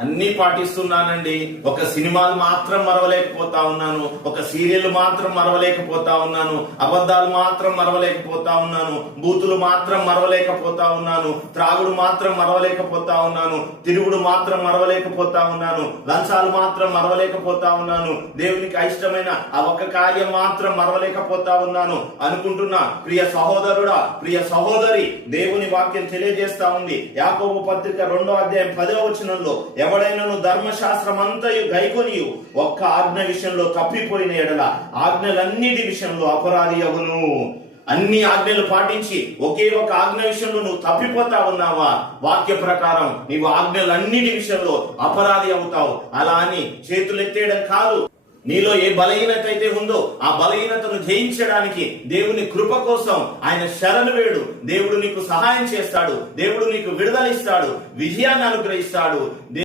అన్ని పాటిస్తున్నానండి. ఒక సినిమాలు మాత్రం మరవలేకపోతా ఉన్నాను, ఒక సీరియల్ మాత్రం మరవలేకపోతా ఉన్నాను, అబద్ధాలు మాత్రం మరవలేకపోతా ఉన్నాను, బూతులు మాత్రం మరవలేకపోతా ఉన్నాను, త్రాగుడు మాత్రం మరవలేకపోతా ఉన్నాను, తిరుగుడు మాత్రం మరవలేకపోతా ఉన్నాను, లంచాలు మాత్రం మరవలేకపోతా ఉన్నాను, దేవునికి అయిష్టమైన ఆ ఒక్క కార్యం మాత్రం మరవలేకపోతా ఉన్నాను అనుకుంటున్నా. ప్రియ సహోదరుడా, ప్రియ సహోదరి, దేవుని వాక్యం తెలియజేస్తా ఉంది. యాకోబు పత్రిక 2వ అధ్యాయం 10వ వచనంలో, ఎవడైనను ధర్మశాస్త్రం అంతయు గైకొనియు ఒక్క ఆజ్ఞ విషయంలో తప్పిపోయిన ఎడల ఆజ్ఞలన్నిటి విషయంలో అపరాధి అగును. అన్ని ఆజ్ఞలు పాటించి ఒకే ఒక ఆజ్ఞ విషయంలో నువ్వు తప్పిపోతా ఉన్నావా? వాక్య ప్రకారం నీవు ఆజ్ఞలన్నిటి విషయంలో అపరాధి అవుతావు. అలా అని చేతులు ఎత్తేయడం కాదు. నీలో ఏ బలహీనత అయితే ఉందో ఆ బలహీనతను జయించడానికి దేవుని కృప కోసం ఆయన శరణు వేడు. దేవుడు నీకు సహాయం చేస్తాడు, దేవుడు నీకు విడుదలిస్తాడు, విజయాన్ని అనుగ్రహిస్తాడు.